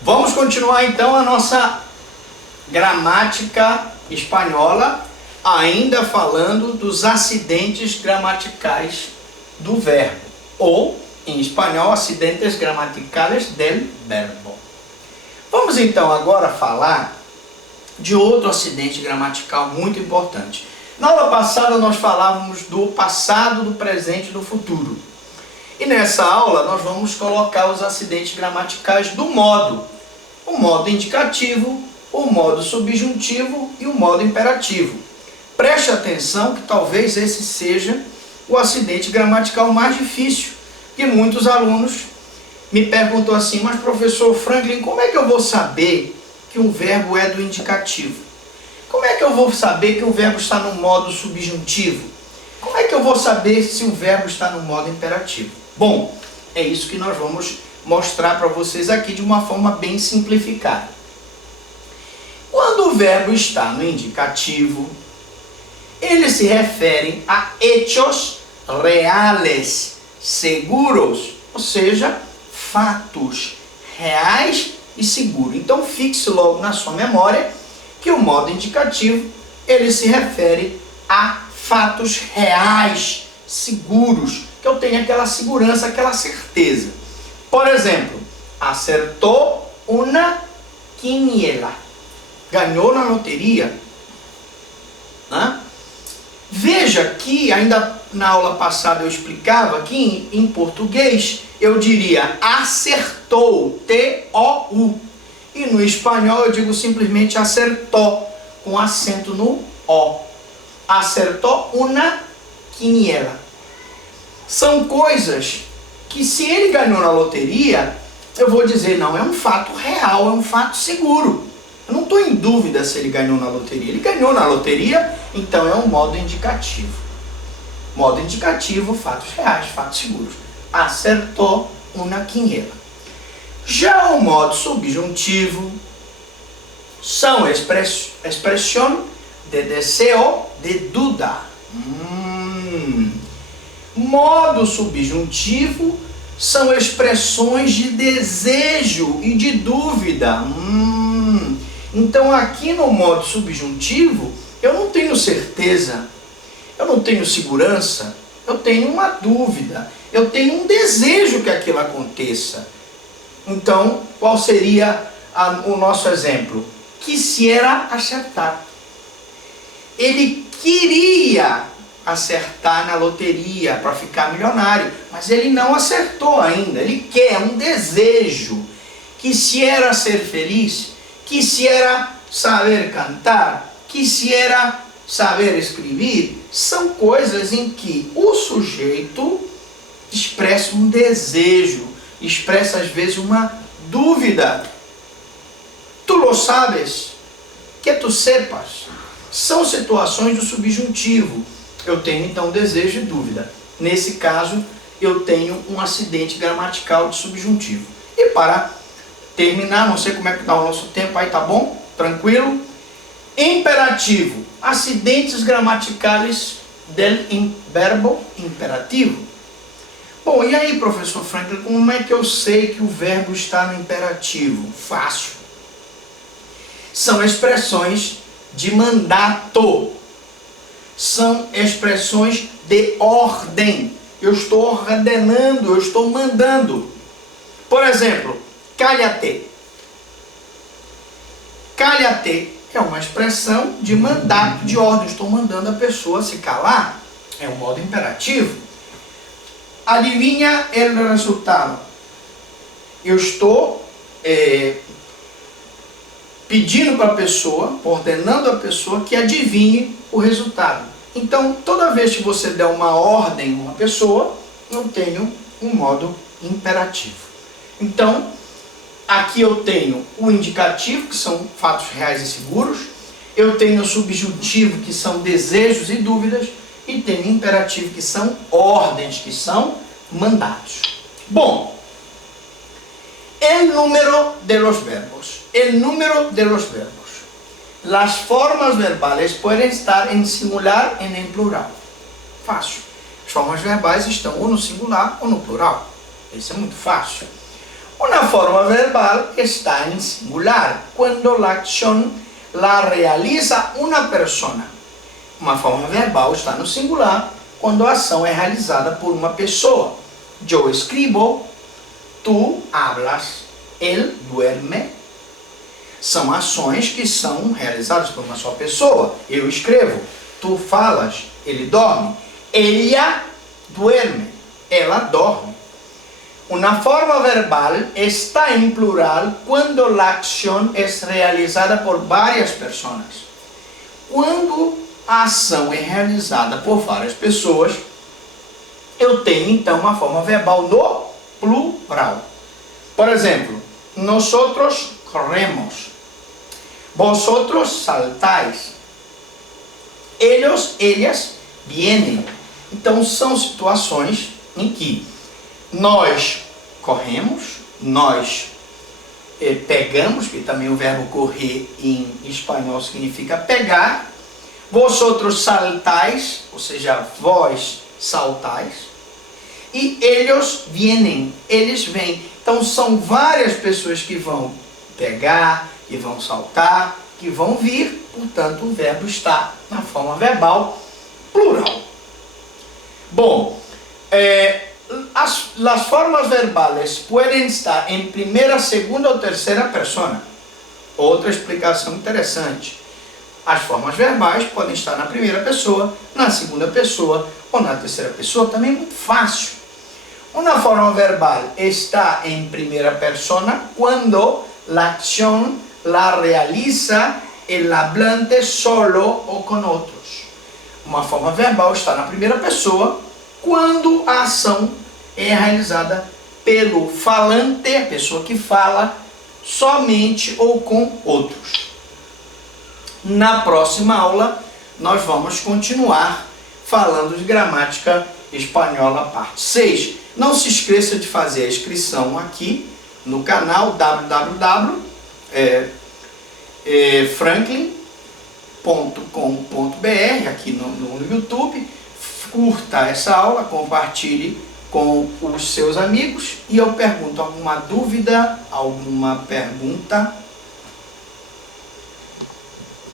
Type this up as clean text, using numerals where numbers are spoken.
Vamos continuar então a nossa gramática espanhola, ainda falando dos acidentes gramaticais do verbo, ou, em espanhol, acidentes gramaticales del verbo. Vamos então agora falar de outro acidente gramatical muito importante. Na aula passada nós falávamos do passado, do presente e do futuro. E nessa aula nós vamos colocar os acidentes gramaticais do modo. O modo indicativo, o modo subjuntivo e o modo imperativo. Preste atenção que talvez esse seja o acidente gramatical mais difícil, que muitos alunos me perguntam assim: mas professor Franklin, como é que eu vou saber que um verbo é do indicativo? Como é que eu vou saber que o verbo está no modo subjuntivo? Como é que eu vou saber se o verbo está no modo imperativo? Bom, é isso que nós vamos mostrar para vocês aqui de uma forma bem simplificada. Quando o verbo está no indicativo, ele se refere a hechos reales, seguros, ou seja, fatos reais e seguros. Então fixe logo na sua memória que o modo indicativo, ele se refere a fatos reais, seguros, que eu tenho aquela segurança, aquela certeza. Por exemplo, acertou una quiniela. Ganhou na loteria. Né? Veja que, ainda na aula passada eu explicava que em português eu diria acertou, T-O-U. E no espanhol eu digo simplesmente acertou, com acento no O. Acertou una quiniela. São coisas que, se ele ganhou na loteria, eu vou dizer, não, é um fato real, é um fato seguro. Eu não estou em dúvida se ele ganhou na loteria. Ele ganhou na loteria, então é um modo indicativo. Modo indicativo, fatos reais, fatos seguros. Acertou una quiniela. Já o modo subjuntivo são expressão de desejo, de dúvida. Modo subjuntivo são expressões de desejo e de dúvida. Então aqui no modo subjuntivo eu não tenho certeza, eu não tenho segurança, eu tenho uma dúvida, eu tenho um desejo que aquilo aconteça. Então, qual seria o nosso exemplo? Quisiera acertar. Ele queria acertar na loteria para ficar milionário, mas ele não acertou ainda. Ele quer, um desejo. Quisiera ser feliz, quisiera saber cantar, quisiera saber escrever. São coisas em que o sujeito expressa um desejo, expressa às vezes uma dúvida. Tu lo sabes, que tu sepas. São situações do subjuntivo. Eu tenho então desejo e dúvida. Nesse caso, eu tenho um acidente gramatical de subjuntivo. E para terminar, não sei como é que está o nosso tempo aí, tá bom? Tranquilo? Imperativo. Acidentes gramaticais del verbo imperativo. Bom, e aí, professor Franklin, como é que eu sei que o verbo está no imperativo? Fácil. São expressões de mandato. São expressões de ordem. Eu estou ordenando, eu estou mandando. Por exemplo, cállate. Cállate é uma expressão de mandato, de ordem. Eu estou mandando a pessoa se calar. É um modo imperativo. Adivinha o resultado. Eu estou pedindo para a pessoa, ordenando a pessoa que adivinhe o resultado. Então, toda vez que você der uma ordem a uma pessoa, eu tenho um modo imperativo. Então, aqui eu tenho o indicativo, que são fatos reais e seguros. Eu tenho o subjuntivo, que são desejos e dúvidas. E tem o imperativo, que são ordens, que são mandatos. Bom, el número de los verbos. El número de los verbos. Las formas verbales pueden estar en singular e en plural. Fácil. As formas verbais estão ou no singular ou no plural. Isso é muito fácil. Una forma verbal está en singular, cuando la acción la realiza una persona. Uma forma verbal está no singular, quando a ação é realizada por uma pessoa. Yo escribo, tú hablas, él duerme. São ações que são realizadas por uma só pessoa. Eu escrevo, tu falas, ele dorme. Ella duerme, ela dorme. Una forma verbal está en plural cuando la acción es realizada por varias personas. Quando a ação é realizada por várias pessoas, eu tenho então uma forma verbal no plural. Por exemplo, nosotros corremos, vosotros saltáis, ellos, ellas vienen. Então são situações em que nós corremos, nós pegamos, que também o verbo correr em espanhol significa pegar, vosotros saltáis, ou seja, vós saltais, e ellos vienen, eles vêm. Então são várias pessoas que vão pegar, que vão saltar, que vão vir, portanto o verbo está na forma verbal plural. Bom, las formas verbales pueden estar em primeira, segunda ou terceira persona. Outra explicação interessante. As formas verbais podem estar na primeira pessoa, na segunda pessoa ou na terceira pessoa, também muito fácil. Una forma verbal está en primera persona cuando la acción la realiza el hablante solo o con outros. Uma forma verbal está na primeira pessoa quando a ação é realizada pelo falante, a pessoa que fala, somente ou com outros. Na próxima aula, nós vamos continuar falando de gramática espanhola, parte 6. Não se esqueça de fazer a inscrição aqui no canal www.franklin.com.br, aqui no YouTube. Curta essa aula, compartilhe com os seus amigos e eu pergunto alguma dúvida, alguma pergunta